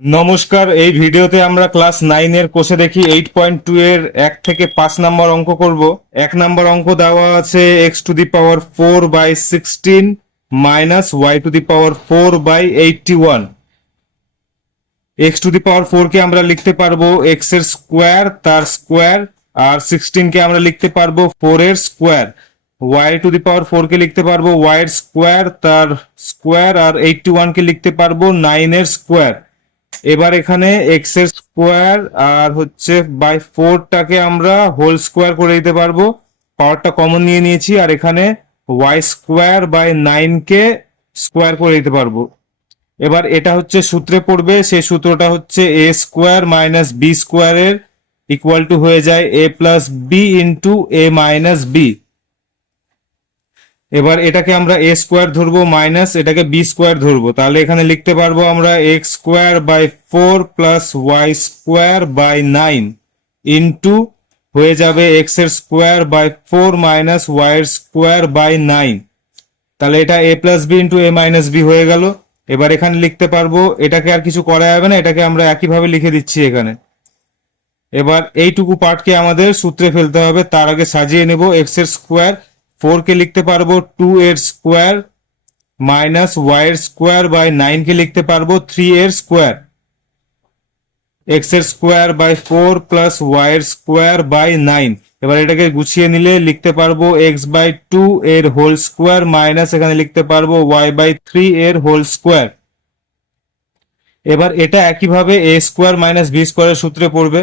নমস্কার। এই ভিডিওতে আমরা ক্লাস 9 এর কোষে দেখি 8.2 এর 1 থেকে 5 নম্বর অঙ্ক করব। 1 নম্বর অঙ্ক দেওয়া আছে x⁴/16 মাইনাস y⁴/81। x⁴ কে আমরা লিখতে পারবো x এর স্কোয়ার তার স্কোয়ার, আর 16 কে আমরা লিখতে পারবো 4 এর স্কোয়ার। y⁴ কে লিখতে পারবো y এর স্কোয়ার তার স্কোয়ার, আর 81 কে লিখতে পারবো 9 এর স্কোয়ার। এবার এখানে এক্স এর স্কোয়ার আর হচ্ছে বাই 4টাকে আমরা হোল স্কোয়ার করে দিতে পারবো, পাওয়ারটা কমন নিয়ে নিয়েছি। আর এখানে ওয়াই স্কোয়ার বাই 9কে স্কোয়ার করে দিতে পারবো। এবার এটা হচ্ছে সূত্রে পড়বে, সেই সূত্রটা হচ্ছে এ স্কোয়ার মাইনাস বি স্কোয়ারের ইকুয়াল টু হয়ে যায় a plus b into a minus b. এবার এটাকে আমরা এ স্কোয়ার ধরবো মাইনাস এটাকে বি স্কোয়ার ধরবো, তাহলে এখানে লিখতে পারবো আমরা x square by 4 plus y square by 9 into হয়ে যাবে এক্স এর স্কোয়ার বাই 4 মাইনাস ওয়াই এর স্কোয়ার বাই 9। তাহলে এটা a plus b into a minus b হয়ে গেল। এবার এখানে লিখতে পারবো, এটাকে আর কিছু করা যাবে না, এটাকে আমরা একইভাবে লিখে দিচ্ছি এখানে। এবার এইটুকু পার্টকে আমাদের সূত্রে ফেলতে হবে, তার আগে সাজিয়ে নেব। এক্স এর স্কোয়ার 4 কে লিখতে পারবো 2 এর স্কোয়ার মাইনাস ওয়াই এর স্কোয়ার বাই 9 কে লিখতে পারবো 3 এর স্কোয়ার। এক্স এর স্কোয়ার বাই 4 প্লাস ওয়াই এর স্কোয়ার বাই 9। এবার এটাকে গুছিয়ে নিলে লিখতে পারবো এক্স বাই 2 এর হোল স্কোয়ার মাইনাস এখানে লিখতে পারবো ওয়াই বাই 3 এর হোল স্কোয়ার। এবার এটা একইভাবে এ স্কোয়ার মাইনাস বি স্কোয়ারের সূত্রে পড়বে,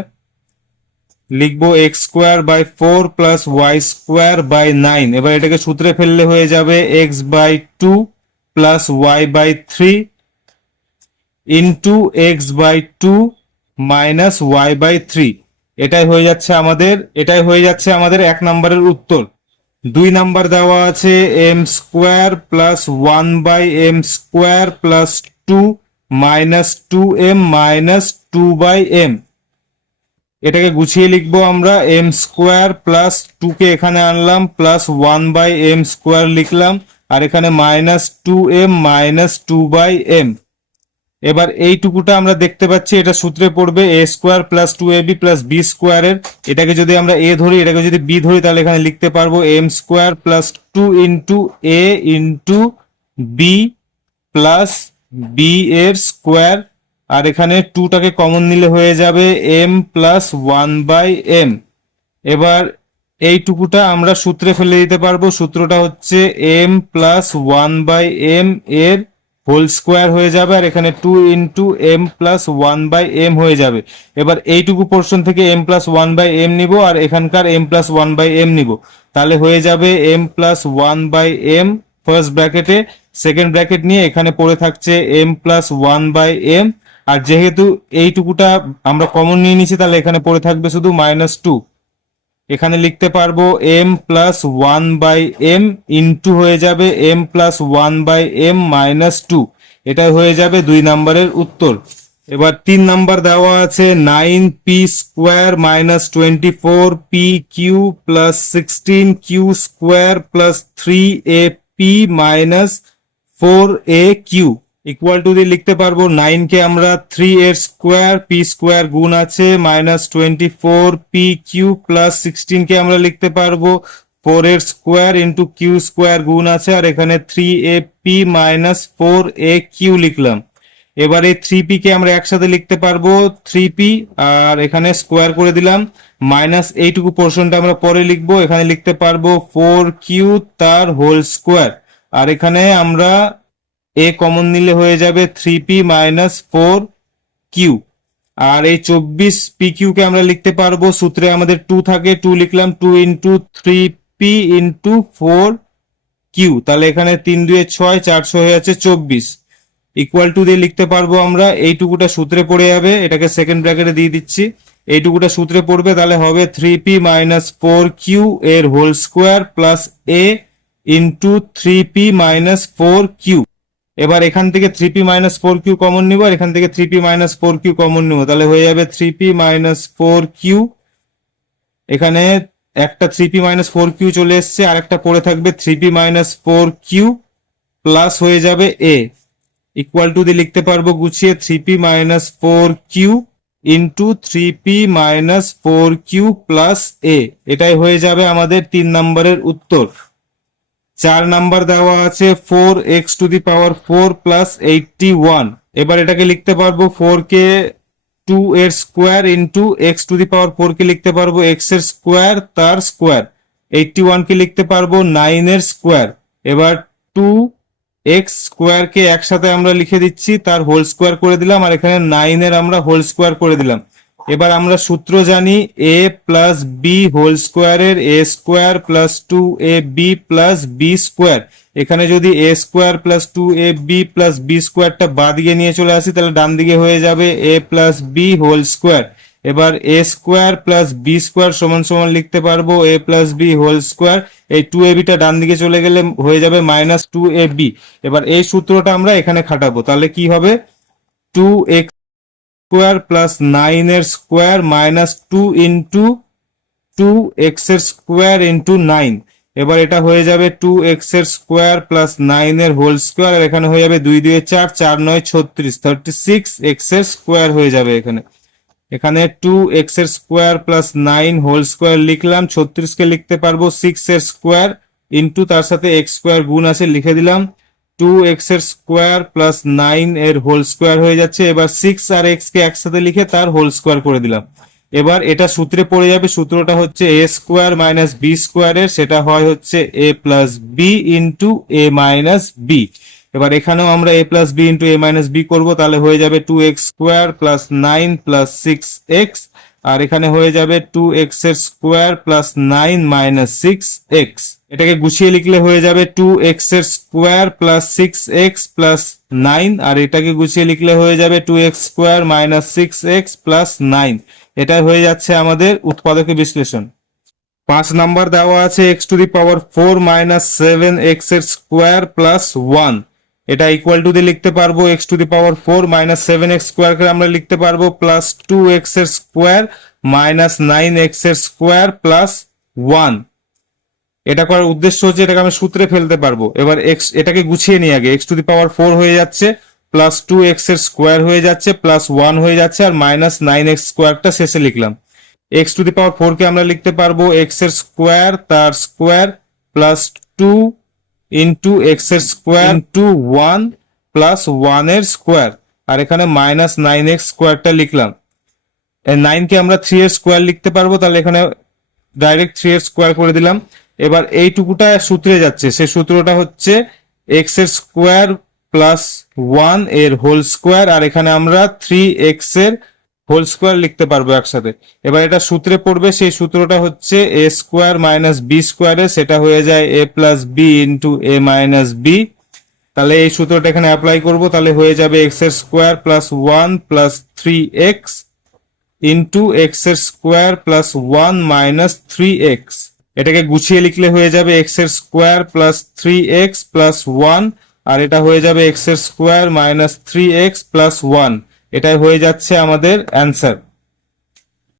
লিখবো x square by 4 plus y square by 9। এবার এটাকে সূত্রে ফেললে হয়ে যাবে x by 2 plus y by 3 into x by 2 minus y by 3। এটাই হয়ে যাচ্ছে আমাদের 1 নম্বরের উত্তর। 2 নাম্বার দেওয়া আছে m square plus 1 by m square plus 2 minus 2m minus 2 by m. এটাকে গুছিয়ে লিখবো আমরা এম স্কোয়ার প্লাস 2 কে এখানে আনলাম প্লাস 1 বাই এম স্কোয়ার লিখলাম, আর এখানে minus 2m minus 2 by M. এবার এইটুকুটা আমরা দেখতে পাচ্ছি এটা সূত্রে পড়বে A square plus 2ab plus B স্কোয়ারের। এটাকে যদি আমরা এ ধরি, এটাকে যদি বি ধরি, তাহলে এখানে লিখতে পারবো এম স্কোয়ার প্লাস 2 ইন্টু এ ইন্টু বি প্লাস বি এর স্কোয়ার, আর এখানে 2টাকে কমন নিলে হয়ে যাবে এম প্লাস 1 বাই এম। এবার এইটুকুটা আমরা সূত্রে ফেলে দিতে পারবো, সূত্রটা হচ্ছে এম প্লাস 1 বাই এম এর হোল স্কোয়ার হয়ে যাবে, আর এখানে 2 into m plus 1 by m হয়ে যাবে। এবার এইটুকু পোর্শন থেকে এম প্লাস 1 বাই এম নিব, আর এখানকার এম প্লাস 1 বাই এম নিব, তাহলে হয়ে যাবে M plus 1 by M first ব্র্যাকেটে, সেকেন্ড ব্র্যাকেট নিয়ে এখানে পড়ে থাকছে এম প্লাস 1 বাই এম। আর যেহেতু এইটুকুটা আমরা কমন নিয়ে নিছি, তাহলে এখানে পড়ে থাকবে শুধু মাইনাস 2। এখানে লিখতে পারবো m plus 1 by m into হয়ে যাবে M plus 1 by m minus 2। এটা হয়ে যাবে 2 নম্বরের উত্তর। এবার 3 নাম্বার দেওয়া আছে 9p square minus 24p q plus 16q square plus 3ap minus 4aq equal to দিয়ে লিখতে পারবো 9 কে আমরা 3 এর স্কোয়ার পি স্কোয়ার গুণ আছে মাইনাস 24p কিউ প্লাস 16 কে আমরা লিখতে পারবো 4 এর স্কোয়ার ইন্টু কিউ স্কোয়ার গুণ আছে, আর এখানে 3ap মাইনাস 4aq লিখলাম। এবার এই 3p কে আমরা একসাথে লিখতে পারবো 3p, আর এখানে স্কোয়ার করে দিলাম, মাইনাস এইটুকু পোর্শনটা আমরা পরে লিখবো, এখানে লিখতে পারবো 4q তার হোল স্কোয়ার, আর এখানে আমরা এ কমন নিলে হয়ে যাবে 3p মাইনাস 4q। আর এই 24pq কে আমরা লিখতে পারবো, সূত্রে আমাদের 2 থাকে, 2 লিখলাম, 2 ইন্টু 3p ইন্টু 4q, তাহলে এখানে 3 2 6 400 হয়ে যাচ্ছে 24 ইকুয়াল টু দিয়ে লিখতে পারবো আমরা এইটুকুটা সূত্রে পড়ে যাবে, এটাকে সেকেন্ড ব্র্যাকেটে দিয়ে দিচ্ছি, এইটুকুটা সূত্রে পড়বে, তাহলে হবে 3p মাইনাস 4q এর whole square plus a into 3p minus 4q। এবার এখান থেকে 3p মাইনাস 4q কমন নিব, আর এখান থেকে 3p মাইনাস 4q কমন নিব, তাহলে হয়ে যাবে 3p মাইনাস 4q। এখানে একটা 3p মাইনাস 4q চলে এসছে, আর একটা পড়ে থাকবে 3p মাইনাস 4q প্লাস হয়ে যাবে a। ইকুয়াল টু দিয়ে লিখতে পারবো গুছিয়ে 3p minus 4q into 3p minus 4q plus a, এটাই হয়ে যাবে আমাদের 3 নম্বরের উত্তর। 4 নাম্বার দেওয়া আছে 4x two the power 4 plus 81। এবার এটাকে লিখতে পারবো 4 কে 2 এর square into X to the power 4 কে লিখতে পারবো এক্স এর স্কোয়ার তার স্কোয়ার, 81 কে লিখতে পারবো 9 এর স্কোয়ার। এবার 2x স্কোয়ার কে একসাথে আমরা লিখে দিচ্ছি, তার হোল স্কোয়ার করে দিলাম, আর এখানে 9 এর আমরা হোল স্কোয়ার করে দিলাম। এবার আমরা সূত্র জানি a প্লাস বি হোল স্কোয়ারের a square plus 2ab plus B square. এখানে যদি a square plus 2ab plus B স্কোয়ারটা বাদ দিয়ে নিয়ে চলে আসি তাহলে ডান দিকে হয়ে যাবে a plus B whole square. এবার a square plus B square সমান সমান লিখতে পারবো a plus B whole square. এই 2ab টা ডান দিকে চলে গেলে হয়ে যাবে মাইনাস 2ab। এবার এই সূত্রটা আমরা এখানে খাটাবো, তাহলে কি হবে 2x স্কোয়ার প্লাস 9 এর স্কোয়ার মাইনাস 2 ইন্টু 2x এর স্কোয়ার ইন্টু 9। এবার এটা হয়ে যাবে 2x এর স্কোয়ার প্লাস 9 এর হোল স্কোয়ার, আর এখানে হয়ে যাবে 2 2 4 4 9 36 36x এর স্কোয়ার হয়ে যাবে। এখানে 2x এর স্কোয়ার প্লাস 9 হোল স্কোয়ার লিখলাম, 36 কে লিখতে পারবো 6 এর স্কোয়ার ইন্টু তার সাথে x স্কোয়ার গুণ আছে লিখে দিলাম, 2x এর স্কোয়ার প্লাস 9 এর হোল স্কোয়ার হয়ে যাচ্ছে। এবার 6 আর x কে একসাথে লিখে তার হোল স্কোয়ার করে দিলাম। এবার এটা সূত্রে পড়ে যাবে, সূত্রটা হচ্ছে a স্কোয়ার মাইনাস বি স্কোয়ারের, সেটা হয় হচ্ছে a plus b into a minus b. এবার এখানেও আমরা a plus b into a minus b করবো, তাহলে হয়ে যাবে 2x square plus 9 plus 6x, আর এখানে হয়ে যাবে 2x এর স্কোয়ার প্লাস 9 মাইনাস 6x। এটাকে গুছিয়ে লিখলে হয়ে যাবে 2x এর স্কোয়ার প্লাস 6x প্লাস 9, আর এটাকে গুছিয়ে লিখলে হয়ে যাবে 2x square minus 6x plus 9। এটা হয়ে যাচ্ছে আমাদের উৎপাদকের বিশ্লেষণ। 5 নাম্বার দেওয়া আছে x two the power 4 minus 7x এর স্কোয়ার প্লাস 1। এটা ইকুয়াল টু দিয়ে লিখতে পারবো x two the power 4 minus 7x square করে আমরা লিখতে পারবো প্লাস 2x এর স্কোয়ার মাইনাস 9x এর স্কোয়ার প্লাস 1। এটা করার উদ্দেশ্য হচ্ছে এটাকে আমি সূত্রে ফেলতে পারবো। এবার এটাকে গুছিয়ে নিয়ে আগে x টু দি পাওয়ার 4 হয়ে যাচ্ছে, প্লাস 2x এর স্কোয়ার হয়ে যাচ্ছে, প্লাস 1 হয়ে যাচ্ছে, আর মাইনাস 9x স্কোয়ারটা শেষে লিখলাম। x টু দি পাওয়ার 4 কে আমরা লিখতে পারবো x এর স্কোয়ার তার স্কোয়ার প্লাস 2 ইন্টু x এর স্কোয়ার ইন্টু 1 প্লাস 1 এর স্কোয়ার, আর এখানে মাইনাস 9x স্কোয়ারটা লিখলাম। 9 কে আমরা 3 এর স্কোয়ার লিখতে পারবো, তাহলে এখানে ডাইরেক্ট 3 এর স্কোয়ার করে দিলাম। এবার এইটুকুটা সূত্রে যাচ্ছে, সে সূত্রটা হচ্ছে x এর স্কোয়ার প্লাস 1 এর হোল স্কোয়ার, আর এখানে আমরা 3x এর হোল স্কোয়ার লিখতে পারবো একসাথে। এবার এটা সূত্রে পড়বে, সেই সূত্রটা হচ্ছে a স্কোয়ার মাইনাস বি স্কোয়ারে, সেটা হয়ে যায় a plus b into a minus b. তাহলে এই সূত্রটা এখানে অ্যাপ্লাই করব, তাহলে হয়ে যাবে x এর square plus 1 plus 3x into x এর স্কোয়ার প্লাস 1 মাইনাস 3x। এটাকে গুছিয়ে লিখলে হয়ে যাবে x এর স্কোয়ার প্লাস 3x প্লাস 1, আর এটা হয়ে যাবে x এর স্কোয়ার মাইনাস 3x প্লাস 1। এটাই হয়ে যাচ্ছে আমাদের অ্যান্সার।